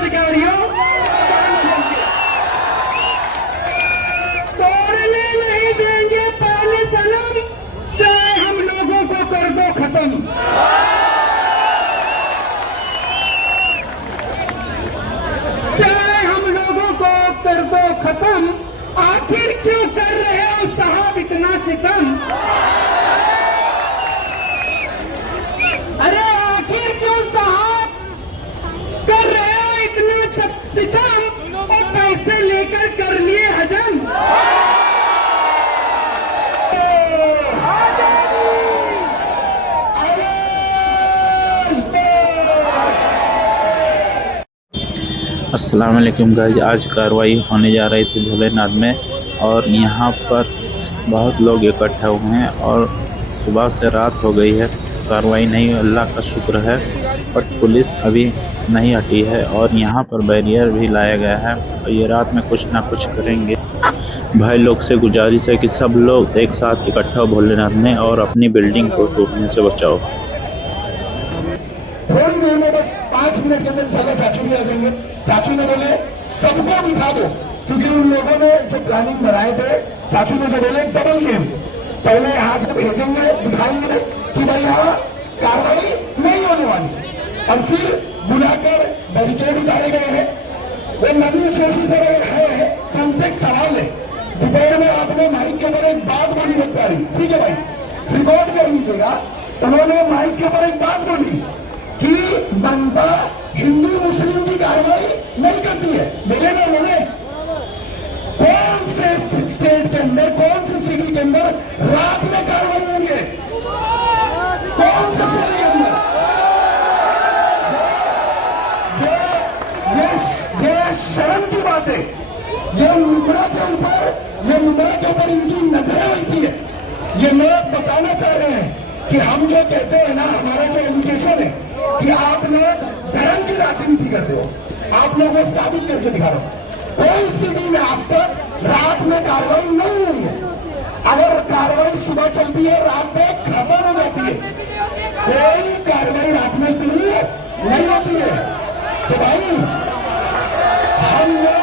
अधिकारियों, तोड़ने नहीं देंगे पहले सनम, चाहे हम लोगों को कर दो खत्म। चाहे हम लोगों को कर दो खत्म, आखिर क्यों कर रहे हो साहब इतना सितम? अरे आखिर क्यों साहब कर रहे हो इतना सितम, और पैसे लेकर कर लिए हजम। अस्सलाम वालेकुम गाइस, आज कार्रवाई होने जा रही थी भोलेनाथ में और यहाँ पर बहुत लोग इकट्ठा हुए हैं और सुबह से रात हो गई है, कार्रवाई नहीं, अल्लाह का शुक्र है। बट पुलिस अभी नहीं हटी है और यहाँ पर बैरियर भी लाया गया है और ये रात में कुछ ना कुछ करेंगे। भाई लोग से गुजारिश है कि सब लोग एक साथ इकट्ठा हो भोलेनाथ में और अपनी बिल्डिंग को टूटने से बचाओ। थोड़ी देर में बस 5 मिनट के अंदर इंशाल्लाह चाचू भी आ जाएंगे। चाचू ने बोले सबको बिठा दो, क्योंकि उन लोगों ने जो प्लानिंग बनाए थे, चाचू ने जो बोले डबल गेम, पहले यहाँ से भेजेंगे, दिखाएंगे कि भाई यहाँ कार्रवाई नहीं होने वाली, और फिर बुलाकर बैरिकेड उतारे गए हैं। वो नबी जोशी से है, हमसे एक सवाल है, दोपहर में आपने माइक के ऊपर एक बात बोली बता रही, ठीक है भाई रिकॉर्ड कर लीजिएगा। उन्होंने माइक के ऊपर एक बात बोली कि जनता हिंदू मुस्लिम की कार्रवाई नहीं करती है। बोले ना उन्होंने, कौन से स्टेट के अंदर, कौन से सिटी के अंदर रात में कार्रवाई हुई है? कौन से सिटी के अंदर? ये शर्म की बात है। ये मुमरा के ऊपर इनकी नजरें वैसी है। ये लोग बताना चाह रहे हैं कि हम जो कहते हैं ना, हमारा जो एजुकेशन है कि आप लोग धर्म की राजनीति करते हो, आप लोगों को साबित करके दिखा रहा हूं। कोई सिटी में आज तक रात में कार्रवाई नहीं हुई है। अगर कार्रवाई सुबह चलती है, रात में खत्म हो जाती है। कोई कार्रवाई रात में शुरू नहीं होती है। तो भाई हम लोग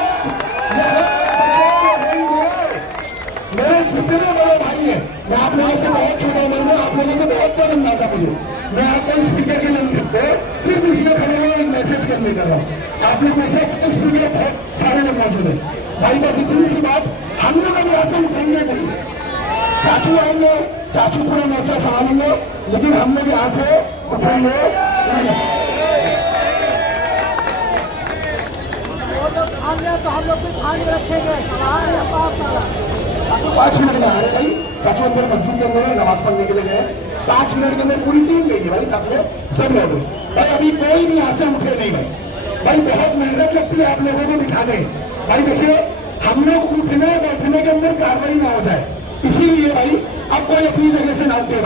मेरे जितने बड़े भाई है, मैं आप लोगों से बहुत छोटा उम्र में, आप लोगों से बहुत कम अंदाजा मुझे, मैं आपको स्पीकर के लिए नहीं करते, सिर्फ इसलिए खड़े हुए एक मैसेज करने कर रहा हूँ। आप लोग मैसेज के स्पीकर बहुत सारे लोग मौजूद है भाई। बस इतनी सी बात, हम लोग अब यहाँ से उठेंगे नहीं। चाचू आएंगे, चाचू पूरा मोर्चा संभालेंगे, लेकिन हम लोग यहाँ से उठेंगे नहीं। तो हम लोग भी ध्यान रखेंगे। चाचू 5 मिनट में आ रहे भाई। चाचू अंदर मस्जिद के अंदर नमाज पढ़ने के लिए गए, 5 मिनट के अंदर पूरी टीम गई है भाई, साथ में सब लोग भाई। अभी कोई भी यहाँ से उठे नहीं भाई। बहुत मेहनत लगती है आप लोगों को बिठाने भाई। देखिए हम लोग उठने बैठने के अंदर कार्रवाई ना हो जाए, इसीलिए भाई अब कोई अपनी जगह से ना उठे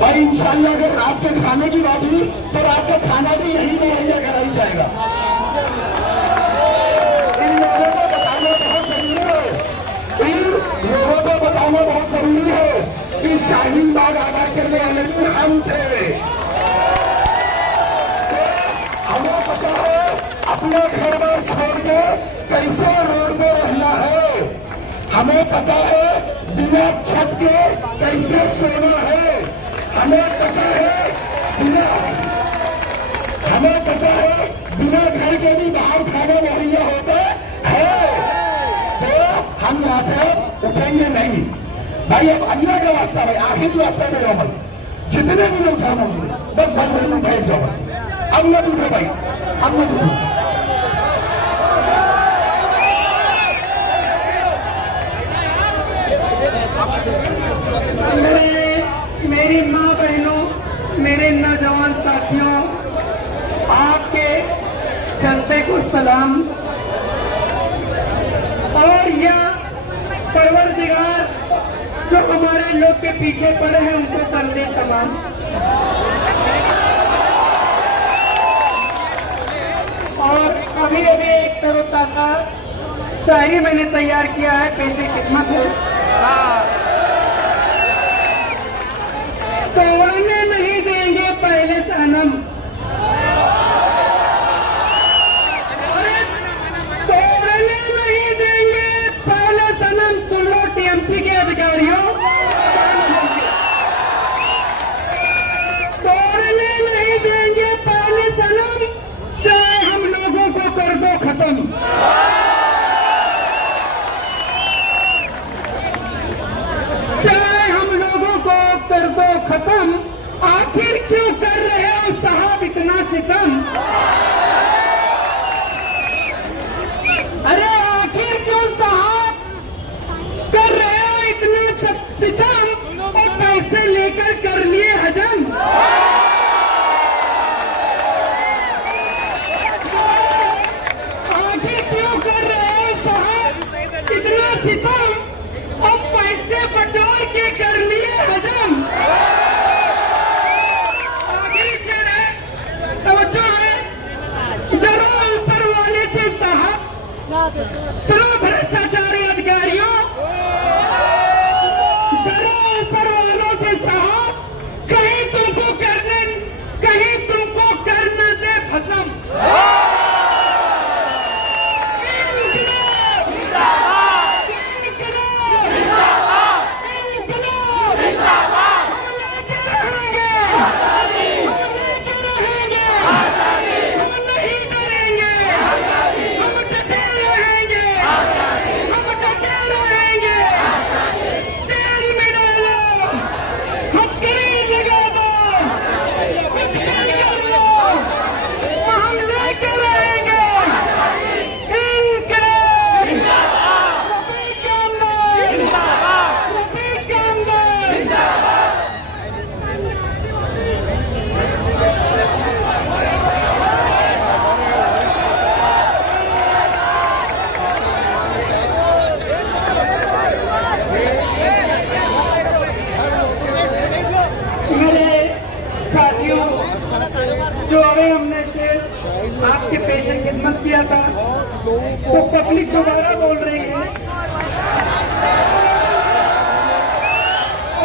भाई। इंशाल्लाह अगर रात के खाने की बात हुई तो रात का खाना भी यही मुहैया कराई जाएगा। लोगों को बताना बहुत जरूरी है कि शाहीन बाग आबाद करने वाले भी हम थे। हमें पता है अपना घर बार छोड़ के कैसे रोड पे रहना है। हमें पता है बिना छत के कैसे सोना है। हमें पता है बिना घर के भी बाहर खाना मुहैया होता है। हम यहाँ से उठेंगे नहीं भाई। अब अल्लाह का वास्ता भाई, आखिरी वास्ता मेरा मन, जितने भी लोग जहाँ मौजूद है बस भाई भाई में बैठ जाओ भाई। अब मत उठो भाई, अब मत उठो। मेरी माँ बहनों, मेरे नौजवान साथियों, आपके जज्बे को सलाम। और यह परवरदिगार जो हमारे लोग के पीछे पड़े हैं उनको कर दे तमाम। और अभी एक तरोताजा शायरी मैंने तैयार किया है, पेशे खिदमत है। तोड़ने नहीं देंगे पहले सनम, सितम। अरे आखिर क्यों साहब कर रहे हो इतना सितम और पैसे लेकर कर लिए हजम। आखिर क्यों कर रहे हो साहब इतना सितम और पैसे बटोर के कर लिए हजम। आखिरी शेर है, तवज्जो है, जरा ऊपर वाले से साहब सुनो भ्रष्टाचारी अधिकारियों, जरा ऊपर वालों से साहब कहीं तुमको कर न दे भस्म। जो अभी हमने शेर आपके पेशे खिदमत किया था तो पब्लिक दोबारा बोल रही है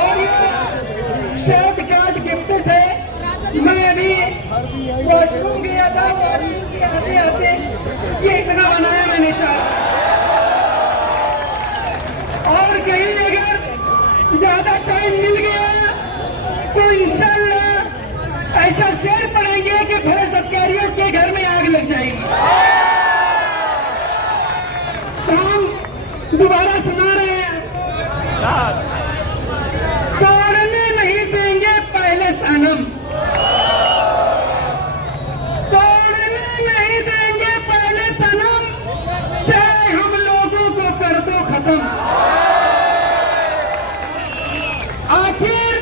और ये शहद कार्ड गिफ्ट है। मैं अभी वॉशरूम गया था, वॉशरूम के आते आते ये इतना बनाया मैंने चाहा। और कहीं अगर ज्यादा टाइम मिल गया तो इंशाल्लाह ऐसा शेर पढ़ेंगे कि भ्रष्ट अधिकारियों के घर में आग लग जाएगी। तो हम दोबारा सुना रहे हैं, तोड़ने नहीं देंगे पहले सनम, तोड़ने नहीं देंगे पहले सनम, चाहे हम लोगों को कर दो खत्म। आखिर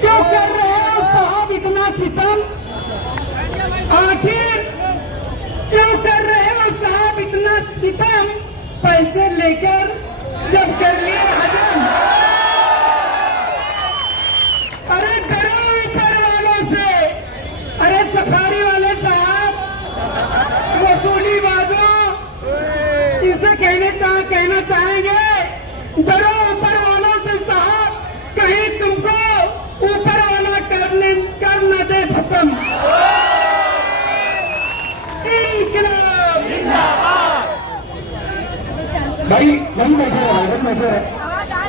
क्यों कर रहे हो साहब इतना सितम। आखिर क्यों कर रहे हो साहब इतना सितम, पैसे लेकर जब कर लिए हजम। अरे डरो ऊपर वालों से, अरे सफारी वाले साहब, वसूली बाजों, इसे कहना चाहेंगे डरो ऊपर वालों से साहब, कहीं तुमको ऊपर वाला कर न दे भस्म। इंकलाब भाई नहीं बैठे रहे, भाई नहीं बैठे रहे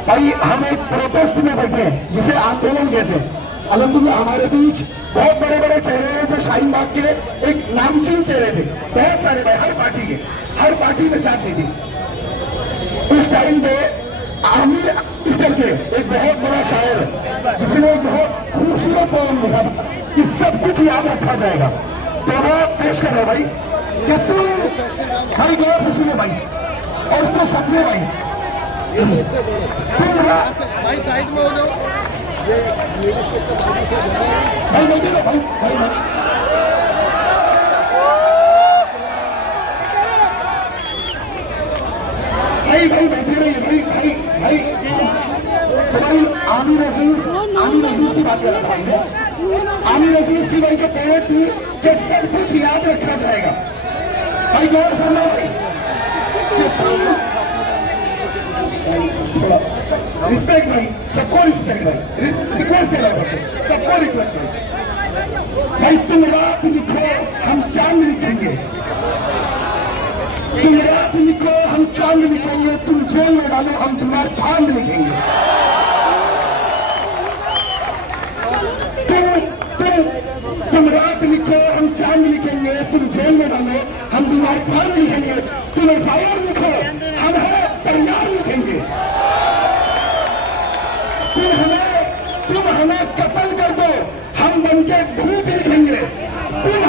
भाई। हम एक प्रोटेस्ट में बैठे हैं जिसे आंदोलन कहते हैं। अलहमदुलिल्लाह हमारे बीच बहुत बड़े बड़े चेहरे हैं जो शाहीन बाग के एक नामचीन चेहरे थे, बहुत सारे भाई, हर पार्टी में साथ दी थी। उस टाइम पे आमिर इस करके एक बहुत बड़ा शायर है जिसने एक बहुत खूबसूरत पोएम लिखा था कि सब कुछ याद रखा जाएगा। तो वो पेश कर रहे भाई कि तुम भाई गौर खुशी में भाई और उसको समझे भाई, तुम भाई साइड में हो जाओ, भाई बैठे रहो भाई भाई बैठे रहिए भाई। तो भाई आमिर अजीज की बात कर रहा था। आमिर अजीज की भाई जो पोएट थी कि सब कुछ याद रखा जाएगा। भाई गौर फरमा भाई, थोड़ा रिस्पेक्ट भाई, सबको रिस्पेक्ट भाई, रिक्वेस्ट कर रहा हूं सबको रिक्वेस्ट भाई। तुम रात लिखो हम चांद लिखेंगे, तुम रात लिखो हम चांद लिखेंगे, तुम जेल में डालो हम तुम्हारे फांद लिखेंगे। तुम रात लिखो हम चांद लिखेंगे, तुम जेल में डालो हम तुम्हारे फांद लिखेंगे। तुम FIR लिखो हम है तैयार लिखेंगे। तुम हमें कत्ल कर दो हम बनके भूत लिखेंगे। तुम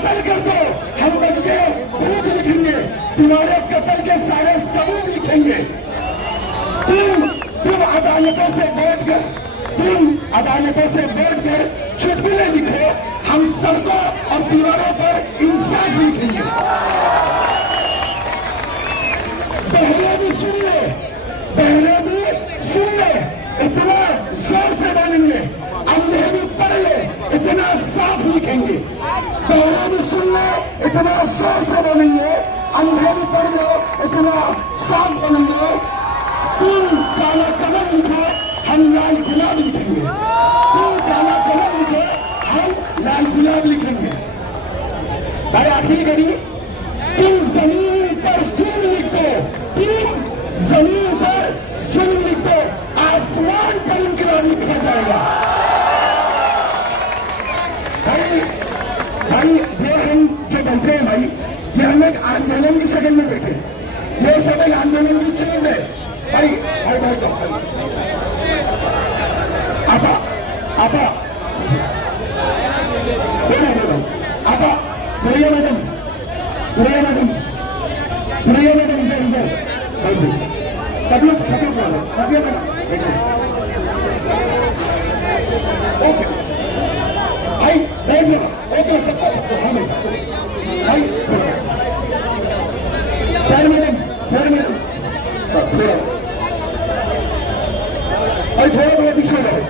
कत्ल कर दो, हम बन के दूध लिखेंगे, तुम्हारे कत्ल के सारे सबूत लिखेंगे। तुम अदालतों से बैठकर चुटकुले लिखो, हम सड़कों और दीवारों पर इंसाफ लिखेंगे। बहरे भी सुन ले, इतना जोर से बोलेंगे, अंधे भी पढ़ ले, इतना साफ लिखेंगे। बहरे भी सुन ले, इतना जोर से बोलेंगे, अंधे भी पढ़ लो, इतना साफ बोलेंगे। तुम काला कलम लिखो, हम लाल गुलाब लिखेंगे। तुम काला कलम लिखो, हम लाल गुलाब लिखेंगे। भाई आखिरी कड़ी, तुम जमीन पर जुल्म लिख दो, तुम जमीन पर जुल्म लिख दो, आसमान पर इनकलाब लिखा जाएगा। भाई ये हम जो बैठे हैं भाई, ये हम एक आंदोलन की शक्ल में बैठे, ये सब एक आंदोलन की चीज है भाई। भाई जाओ आपा बोलो आपा, प्रिया मैडम इधर सब लोग बोलो, सफिया मैडम बैठे। ओके भाई बैठ जाओ, ओके सबको हाँ भाई सबको भाई। सर मैडम थोड़ा भाई, थोड़ा पीछे रहो।